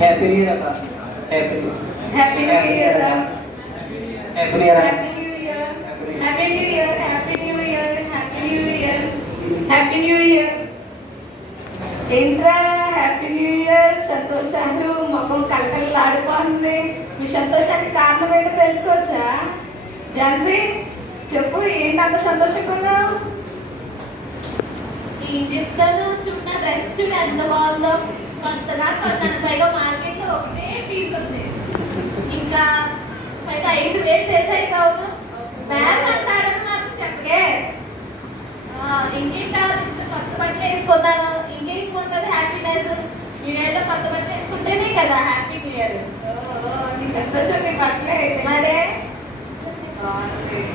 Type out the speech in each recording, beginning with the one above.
Happy new year అక్క. Happy happy new year. Happy new year. Happy new year. Happy new year. Happy new year. Happy new year. Happy new year. ఏంట్రా happy new year? సంతోషాలు మొఖం కలకలలాడిపోతుంది. మీ సంతోషానికి కారణం ఏంటో తెలుసుకోవచ్చా? ఝాన్సీ చెప్పు, ఏంటి అంత సంతోషంగా ఉన్నావు? ఏం చెప్తాను, చుట్టూ డ్రెస్ చూడు ఎంత బాగుందో. కొత్తగా కొన్నాను, పైగా మార్కెట్లో ఒకటే పీస్ ఉంది. ఇంకా పైగా 5,000 చేసాయి కావును. బ్యాగ్ అంటాడని నాకు చెప్పగే. ఇంకేం కావాలి, కొత్త బట్టలు వేసుకున్నాను. ఇంకేం ఉంటుంది హ్యాపీనెస్? ఈ నెలలో కొత్త బట్టలు వేసుకుంటేనే కదా హ్యాపీ న్యూ ఇయర్. నీ సంతోషం నీ పట్లే మరే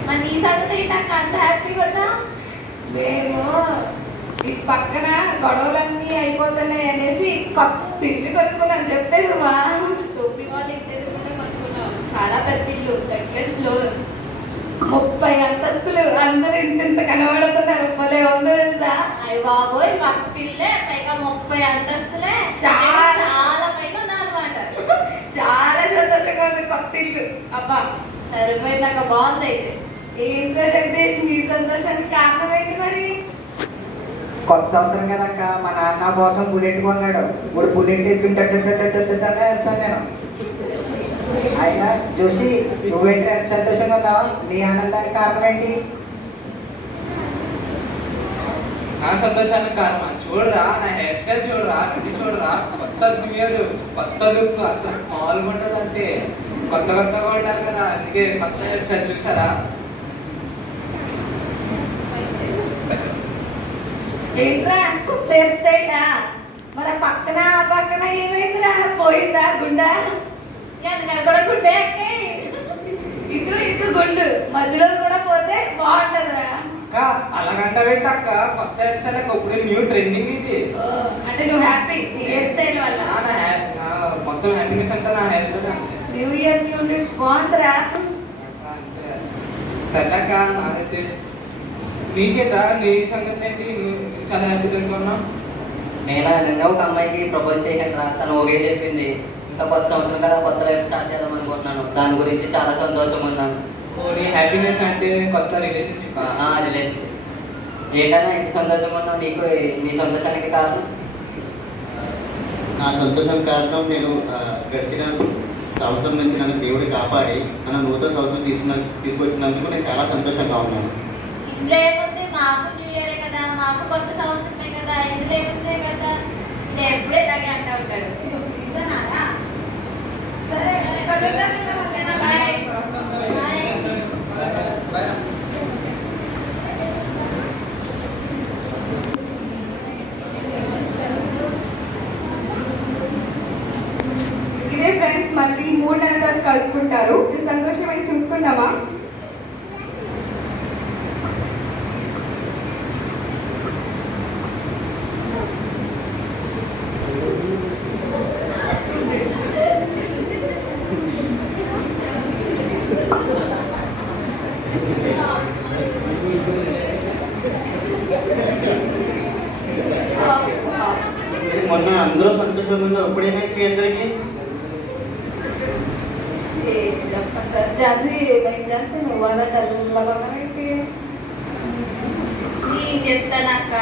మరి నీ సంగతి నాకు అంత హ్యాపీగా ఉన్నా? మేము ఈ పక్కన గొడవలన్నీ అయిపోతున్నాయి అనేసి కొత్త ఇల్లు కొనుక్కున్నాను చెప్పేది మా టోపీ వాళ్ళు ఇద్దరు కొనుక్కున్నాం. చాలా పెద్ద ఇల్లు, 30 ఫ్లోర్, 30 అంతస్తులు. అందరూ ఇంత కనబడుతున్నారు. భలే ఉందో తెలుసా? అయ్య బాబోయ్, పక్క ఇల్లే, పైగా 30 అంతస్తులే. చాలా చాలా పైన ఉన్నారన్నమాట. చాలా సంతోషంగా ఉంది కొత్త ఇల్లు. అబ్బా సరిపోయిందాక బాగుంది. అయితే ఏంటో జగదీష్, నీ సంతోషానికి కారణం ఏంటి మరి? కొత్త సంవత్సరం కదక్క, మా నాన్న కోసం బుల్లెట్ కొన్నాడు. ఇప్పుడు బుల్లెట్ వేసుకుంటానే వేస్తాను నేను. అయినా చూసి నువ్వేంటి ఎంత సంతోషంగా ఉన్నావు? నీ ఆనందానికి కారణం ఏంటి? నా సంతోషానికి కారణం చూడరా, నా హెయిర్ స్టైల్ చూడరా, అన్ని చూడరా, కొత్త దునియాలు, కొత్త లుక్. అసలు మామూలుగా ఉంటుంది అంటే కొత్తగా ఉంటారు కదా, అందుకే కొత్త హెయిర్ స్టైల్ చూసారా? ఏంట్రా కొత్త హెయిర్ స్టైలా? మరి పక్కన పక్కన ఏమైందిరా? పోయిందా గుండా? కూడా గుడ్డే ఇటు ఇటు గుండు మధ్యలో కూడా పోతే బాగుంటదిరా. అక్క అలాగంట పెట్టక్క, కొత్త హెయిర్ స్టైల్ ఇప్పుడు న్యూ ట్రెండింగ్ ఇది. అంటే నువ్వు హ్యాపీ నీ హెయిర్ స్టైల్ వల్ల? మొత్తం హ్యాపీనెస్ అంతా నా హెయిర్ తోనే. న్యూ ఇయర్ న్యూ లుక్ బాగుందిరా. సరేక్క, నాదైతే నీకేటా, నీ సంగతి ఏంటి? నువ్వు చాలా హ్యాపీనెస్ ఉన్నావు. నేను నిన్న ఒక అమ్మాయికి ప్రపోజ్ చేశాను రా. తను ఒకే చెప్పింది. ఇంకా కొత్త సంవత్సరం కదా, కొత్త లైఫ్ స్టార్ట్ చేద్దాం అనుకుంటున్నాను. దాని గురించి చాలా సంతోషంగా ఉన్నాను. నీ హ్యాపీనెస్ అంటే కొత్త రిలేషన్షిప్. రిలేషన్ ఏంటన్నా ఇంత సంతోషంగా ఉన్నావు? నీకు నీ సంతోషానికి కారణం? నా సంతోషం కారణం నేను గడిచిన సంవత్సరం నుంచి నన్ను దేవుడు కాపాడి నన్ను నూతన సంవత్సరం తీసుకొచ్చినందుకు నేను చాలా సంతోషంగా ఉన్నాను. ఇందులో ఏముంది, మాకు న్యూ ఇయరే కదా, మాకు కొత్త సంవత్సరమే కదా, ఇందులో ఏముందే కదా. నేను ఎప్పుడూ ఇలాగే అంటూ ఉంటాడు. సరే కలుద్దాం. బాయ్. ఇదే ఫ్రెండ్స్, మళ్ళీ 3 నెలల తర్వాత కలుసుకుంటారు. ఇది సంతోషమైన చూసుకుంటామా? మొన్న అందరూ సంతోషంగా ఉన్నారు. ఇప్పుడేమైంది మీ అందరికీ? నువ్వు అలా డల్లాగా ఉన్నావేంటి? నేను చెప్తానక్క,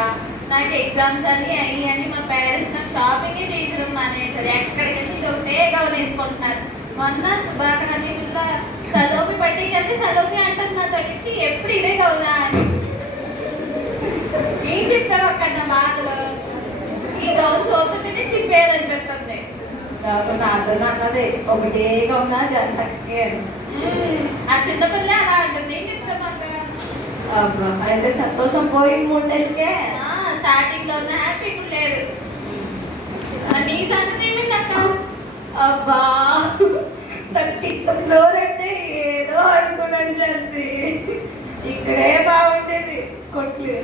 నాకు ఎగ్జామ్స్ అన్ని అయ్యి మా పేరెంట్స్ నాకు షాపింగ్ చేయించడం మానేసారు. ఎక్కడికి వెళ్ళి ఒకటే గౌన్ వేసుకుంటున్నారు. మొన్న సుభాకర్ అని ఇంట్లో సలోపి పట్టించి సలోపి అంటుంది నాతో ఇచ్చి, ఎప్పుడు ఇదే గౌనా అని. ఏం చెప్తావు అక్క నా బాధలు? ఈ గౌన్ చూస్తుంటేనే చిప్పేయాలనిపిస్తుంది. నాతో అన్నదే ఒకటేగా ఉన్నా జనసక్కే. ఆ చిన్నపిల్ల అలా ఉంటుంది. ఏం చెప్తాం అక్క? అయితే సంతోషం పోయింది 3 నెలలకే. స్టార్టింగ్ లో ఉన్న హ్యాపీ ఇప్పుడు లేదు. నీ సంగతి ఏమైంది అక్క? అబ్బా 30th ఫ్లోర్ అంటే ఏదో అనుకున్నాను జంతి. ఇక్కడే బాగుండేది కొట్లు.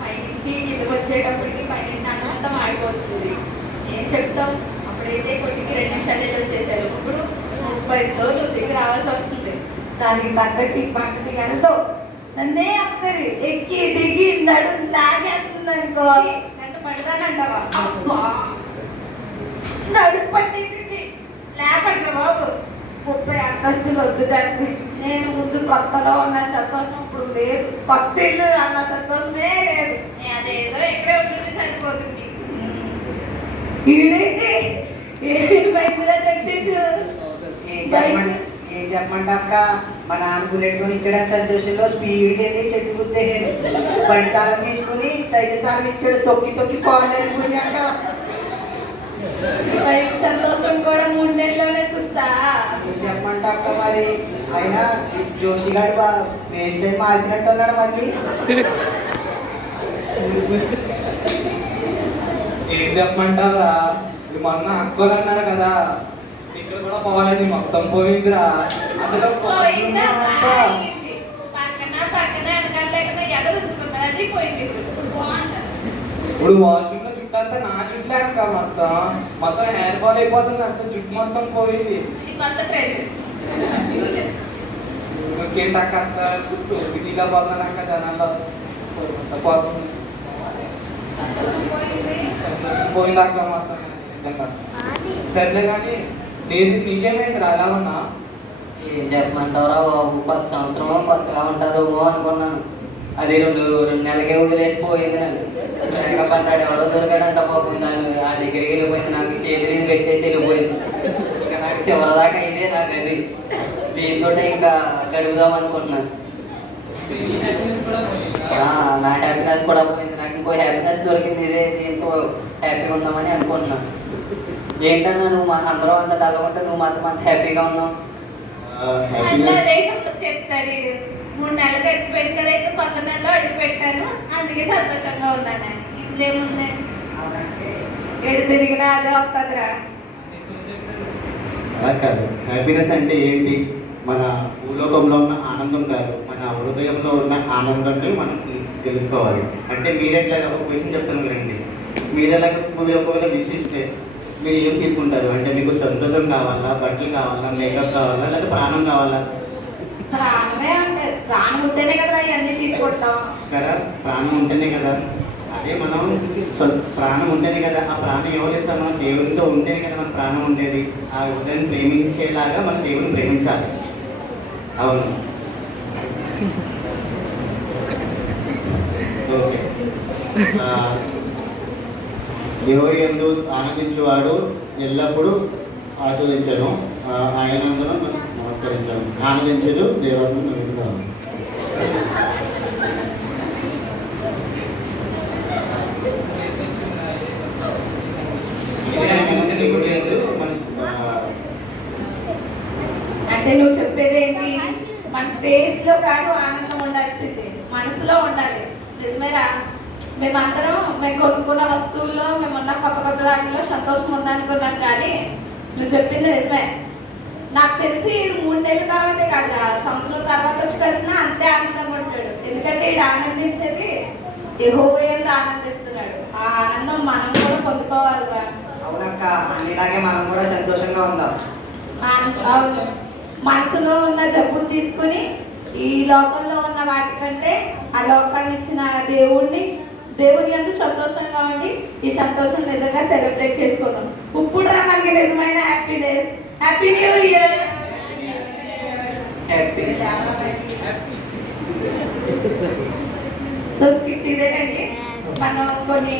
పైనుంచి కిందకి వచ్చేటప్పటికి పైన అంతా మాడిపోతుంది. ఏం చెప్తాం, అప్పుడైతే కొట్టికి 2 నిమిషాలు వచ్చేసారు. ఇప్పుడు 30 ఫ్లోర్లు దిగి రావాల్సి వస్తుంది. దానికి తగ్గట్టు ఈ పక్కకి వెళ్తావు నన్నే అక్కడి ఎక్కి దిగి నడుము లాగేస్తుంది అనుకో. నన్ను పడదానంటావా? అబ్బా నడుపు పట్టేసింది. బాబు 30 అంతస్తులు వద్దు తండ్రి. నేను ముందు కొత్తలో ఉన్న సంతోషం ఇప్పుడు లేదు. కొత్త ఇల్లు అన్న సంతోషమే లేదు. అదేదో ఎక్కడే ఉంటుంటే సరిపోతుంది. ఈడేంటి బయట జగదీష్ ఏం చెప్పమంటే అక్క, మా నాన్న బుల్లెట్ కొని ఇచ్చాడని సంతోషంలో స్పీడ్కి వెళ్ళి చెట్టు గుర్తేసాను. బండి తాళం తీసుకుని సైకిల్ తాళం ఇచ్చాడు. తొక్కి తొక్కి కాల్ వెళ్ళిపోయింది అక్క. బయట సంతోషం కూడా 3 నెలల్లోనే చూస్తా. ఏం చెప్పమంటే అక్క, మరి అయినా జోషి గారు వేస్ట్ టైం మార్చినట్టు ఉన్నాడు మళ్ళీ. ఏం చెప్పమంటారా, ఇది మొన్న అక్కలు అన్నారు కదా, ఇక్కడ కూడా పోవాలని మొత్తం పోయిందిరా. అసలు పోయిందా? అంతా ఆగింది. పక్కన వెనకాల లేకుండా ఎక్కడ ఉంచుకున్నారు, అది పోయింది. ఇప్పుడు బాగుంటుంది. ఇప్పుడు వాష్రూమ్ లో జుట్టు అంతా నా జుట్లే అక్క, మొత్తం హెయిర్ ఫాల్ అయిపోతుంది, అంత జుట్టు మొత్తం పోయింది. ఇది కొత్త ట్రెండ్. ఇంకేంటి అక్క, అసలు బిజీగా పోతున్నాను అక్క, జనాల్లో పోతుంది. సంతోషం పోయింది. పోయింది అక్క మొత్తం నిజంగా. సర్లే కానీ లేదు, నీకేమైంది రా, ఎలా ఉన్నా? ఏం చెప్పమంటారా బాబు, కొత్త సంవత్సరం కొత్తగా ఉంటారు అనుకున్నాను. అది రెండు నెలలకే వదిలేసిపోయింది. నాకు బ్రేకప్ అంటాడు, ఎవడో దొరికాడంట పాపం. దాన్ని ఆ దగ్గరికి వెళ్ళిపోయింది, నాకు చేతి మీద పెట్టేసి వెళ్ళిపోయింది. ఇంకా నాకు చివరిదాకా ఇదే నాకు అది. దీంతో ఇంకా గడుపుదాం అనుకుంటున్నాను. నా హ్యాపీనెస్ కూడా పోయింది. నాకు ఇంకో హ్యాపీనెస్ దొరికింది, ఇదే దీంతో హ్యాపీగా ఉందామని అనుకుంటున్నాను. ఏంటన్నా నువ్వు అందరం అంత డల్గా నువ్వు మాత్రం అంత హ్యాపీగా ఉన్నావు. అలా రేషన్లో చెప్తారు. 3 నెలలు గడిచిపోయింది కదా, అయితే కొత్త నెలలో అడుగు పెట్టాను, అందుకే సంతోషంగా ఉన్నాను. ఇందులో ఏముంది? ఏడు తిరిగినా అదే వస్తుందిరా. అలా కాదు, హ్యాపీనెస్ అంటే ఏంటి? మన భూలోకంలో ఉన్న ఆనందం కాదు, మన హృదయంలో ఉన్న ఆనందాన్ని మనం తెలుసుకోవాలి. అంటే మీరెట్లా ఒక క్వశ్చన్ చెప్తాను రండి. మీరు ఒకవేళ విషిస్తే మీరు ఏం తీసుకుంటారు? అంటే మీకు సంతోషం కావాలా, బట్టలు కావాలా, మేకప్ కావాలా, లేదా ప్రాణం కావాలా? ప్రాణమే అంటే ప్రాణం ఉంటేనే కదా ఇవన్నీ తీసుకుంటాం కదా, ప్రాణం ఉంటేనే కదా. అదే మనం ప్రాణం ఉంటేనే కదా. ఆ ప్రాణం ఎవరు ఇస్తారు? మన దేవునితో ఉంటేనే కదా మన ప్రాణం ఉండేది. ఆ హృదయాన్ని ప్రేమించేలాగా మన దేవుని ప్రేమించాలి. అవును, ఓకే. దేవుడి యందు ఆనందించేవాడు ఎల్లప్పుడూ ఆస్వాదించను, ఆయనందున నమస్కరించను. ఆనందించడు దేవుడిని నమ్ముతాను. అంటే నువ్వు చెప్పేది ఏంటి? మన ఫేస్ లో కాదు ఆనందం ఉండాల్సిందే, మనసులో ఉండాలి. నిజమేరా, మేము కొనుక్కున్న వస్తువుల్లో, మేమున్న కొత్త దాంట్లో సంతోషం ఉందనుకున్నాం. కానీ నువ్వు చెప్పింది నిజమే. నాకు తెలిసి 3 నెలల తర్వాతే కాదు, సంవత్సరం తర్వాత వచ్చి కలిసినా అంతే ఆనందంగా ఉంటాడు. ఎందుకంటే ఇది ఆనందించేది యెహోవా యందు ఆనందిస్తున్నాడు. ఆ ఆనందం మనం కూడా పొందుకోవాలిరా. అవునక్క, అన్నిలాగే మనం కూడా సంతోషంగా ఉందాం. అవును, మనసులో ఉన్న జబ్బులు తీసుకుని ఈ లోకంలో ఉన్న వాటికంటే ఆ లోకాన్ని ఇచ్చిన దేవుని యందు సంతోషంగా ఉండి ఈ సంతోషం నిజంగా సెలబ్రేట్ చేసుకుందాం. ఇప్పుడు మనకి నిజమైన happiness. Happy new year. Happy so skit ఇదేనండి. మనం కొన్ని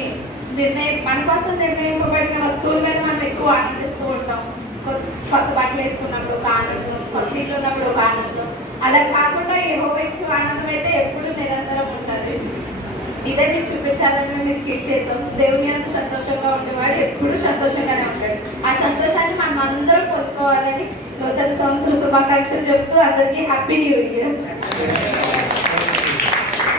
మన కోసం నిర్ణయింపబడిన వస్తువుల మీద మనం ఎక్కువ ఆనందిస్తూ ఉంటాం. కొత్త బట్టలు వేసుకున్నప్పుడు ఒక ఆనందం, కొత్త ఇల్లు ఉన్నప్పుడు ఒక ఆనందం. అలా కాకుండా యెహోవా ఇచ్చే ఆనందం అయితే ఎప్పుడు నిరంతరం ఉంటుంది. ఇదే మీకు చూపించాలని మేము స్కిట్ చేసాం. దేవుని యందు సంతోషంగా ఉండేవాడు ఎప్పుడు సంతోషంగానే ఉంటాడు. ఆ సంతోషాన్ని మనం అందరం పొందుకోవాలని నూతన సంవత్సర శుభాకాంక్షలు చెప్తూ అందరికీ హ్యాపీ న్యూ ఇయర్.